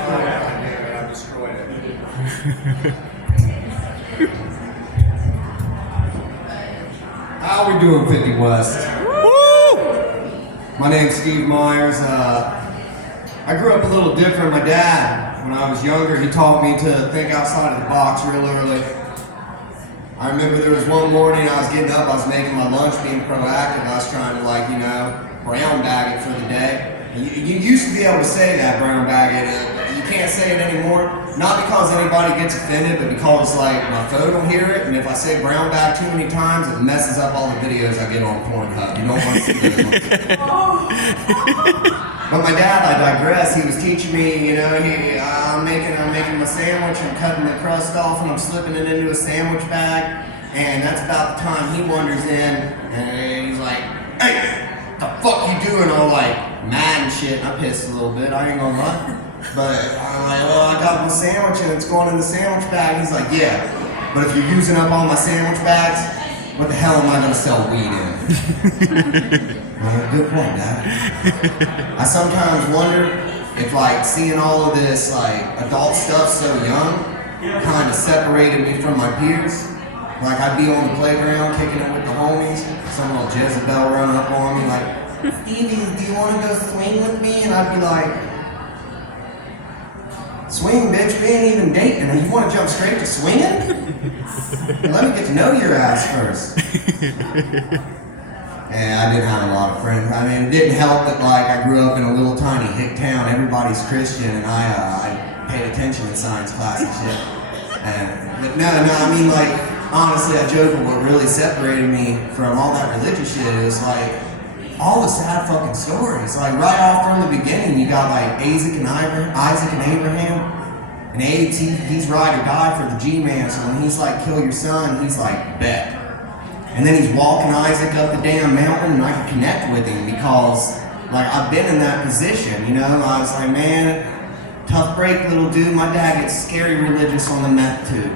I destroyed it. How we doing, 50 West? My name's Steve Myers. I grew up a little different. My dad, when I was younger, he taught me to think outside of the box real early. I remember there was one morning I was getting up, I was making my lunch, being proactive. I was trying to, brown bag it for the day. You used to be able to say that, brown bag it. You can't say it anymore. Not because anybody gets offended, but because my phone will hear it, and if I say brown bag too many times, it messes up all the videos I get on Pornhub. You don't want to see those ones. But my dad, I digress, he was teaching me, I'm making my sandwich, I'm cutting the crust off, and I'm slipping it into a sandwich bag, and that's about the time he wanders in, and he's like, "Hey, what the fuck you doing?" All mad and shit, and I pissed a little bit, I ain't gonna lie. But I'm like, "Well, I got my sandwich and it's going in the sandwich bag." He's like, "Yeah, but if you're using up all my sandwich bags, what the hell am I gonna sell weed in?" Good point, Dad. I sometimes wonder if seeing all of this adult stuff so young kind of separated me from my peers. I'd be on the playground kicking it with the homies, some little Jezebel run up on me "Stevie, do you want to go swing with me?" And I'd be like, "Swing, bitch, we ain't even dating, and you want to jump straight to swinging? Let me get to know your ass first." And I didn't have a lot of friends. I mean, it didn't help that I grew up in a little tiny hick town. Everybody's Christian, and I paid attention in science class and shit. But no, I mean, honestly, I joke, but what really separated me from all that religious shit is all the sad fucking stories. Right off from the beginning, you got Isaac and Abraham. And Abe, he's ride or die for the G-Man, so when he's "kill your son," he's bet. And then he's walking Isaac up the damn mountain, and I can connect with him because, I've been in that position, I was man, tough break, little dude. My dad gets scary religious on the meth tube.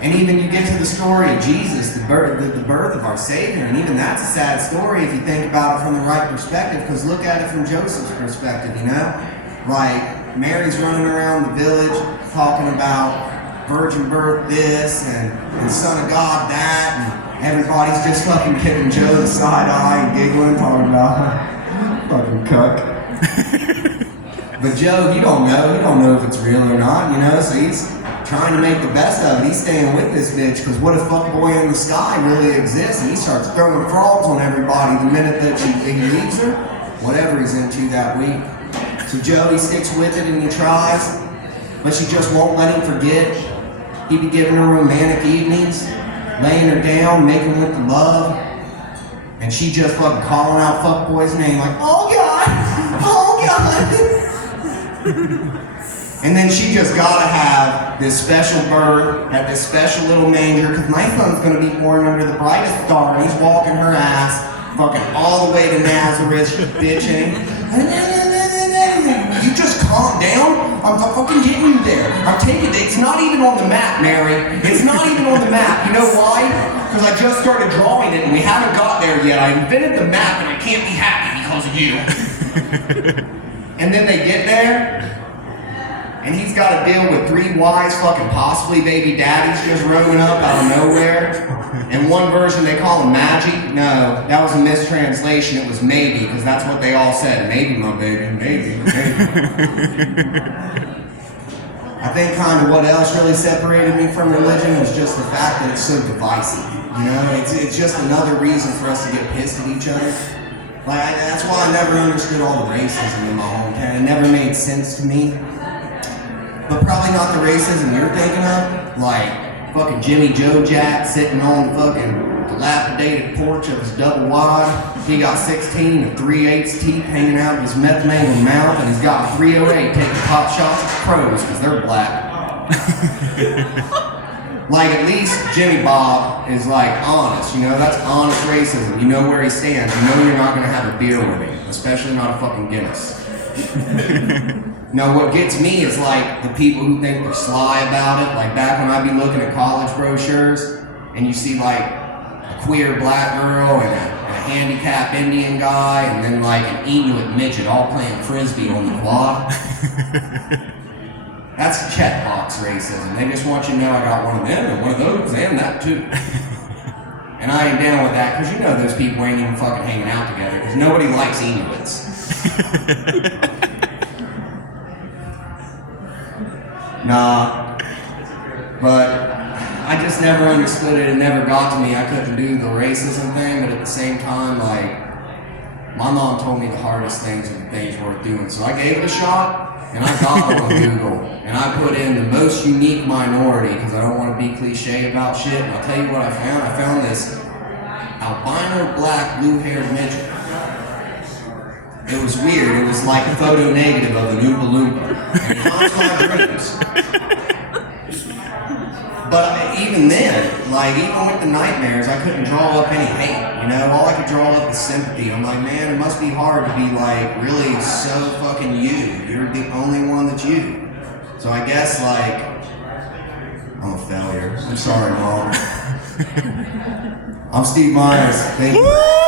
And even you get to the story of Jesus, the birth of our Savior, and even that's a sad story if you think about it from the right perspective, because look at it from Joseph's perspective, Mary's running around the village talking about virgin birth this and son of God that, and everybody's just fucking giving Joe the side eye and giggling, talking about fucking cuck. But Joe, you don't know if it's real or not, so he's trying to make the best of it. He's staying with this bitch, because what if fuckboy in the sky really exists, and he starts throwing frogs on everybody the minute that he leaves her? Whatever he's into that week. So Joe, he sticks with it and he tries, but she just won't let him forget. He be giving her romantic evenings, laying her down, making with the love, and she just fucking calling out fuckboy's name "Oh God, oh God." And then she just gotta have this special birth at this special little manger, because my son's gonna be born under the brightest star, and he's walking her ass fucking all the way to Nazareth, she's bitching. You just calm down. I'm fucking getting you there. I'm taking it. It's not even on the map, Mary. It's not even on the map. You know why? Because I just started drawing it and we haven't got there yet. I invented the map and I can't be happy because of you. And then they get there, and he's got to deal with 3 wise fucking possibly baby daddies just roaming up out of nowhere. In one version they call him Maggie. No, that was a mistranslation. It was maybe, because that's what they all said. Maybe, my baby, maybe. I think kind of what else really separated me from religion was just the fact that it's so divisive. It's just another reason for us to get pissed at each other. That's why I never understood all the racism in my hometown. It never made sense to me. But probably not the racism you're thinking of, fucking Jimmy Joe Jack sitting on the fucking dilapidated porch of his double wide. He got 16 and 3/8 teeth hanging out of his meth mangled mouth, and he's got a 308 taking pot shots at crows because they're black. At least Jimmy Bob is honest, that's honest racism. You know where he stands. You know you're not gonna have a beer with him, especially not a fucking Guinness. No, what gets me is the people who think they're sly about it. Back when I'd be looking at college brochures and you see a queer black girl and a handicap Indian guy and then like an Inuit midget all playing frisbee on the quad. That's Chet Box racism. They just want you to know I got one of them and one of those and that too. And I ain't down with that because you know those people ain't even fucking hanging out together because nobody likes Inuits. Nah, but I just never understood it. It never got to me. I couldn't do the racism thing, but at the same time, like, my mom told me the hardest things are the things worth doing. So I gave it a shot, and I got on Google, and I put in the most unique minority, because I don't want to be cliche about shit, and I'll tell you what I found. I found this albino black blue-haired midget. It was weird. It was like a photo negative of an Oompa Loompa. And it haunts my dreams. But even then, like, even with the nightmares, I couldn't draw up any hate, you know? All I could draw up is sympathy. I'm like, man, it must be hard to be, like, really so fucking you. You're the only one that's you. So I guess, like, I'm a failure. I'm sorry, Mom. I'm Steve Myers. Thank you.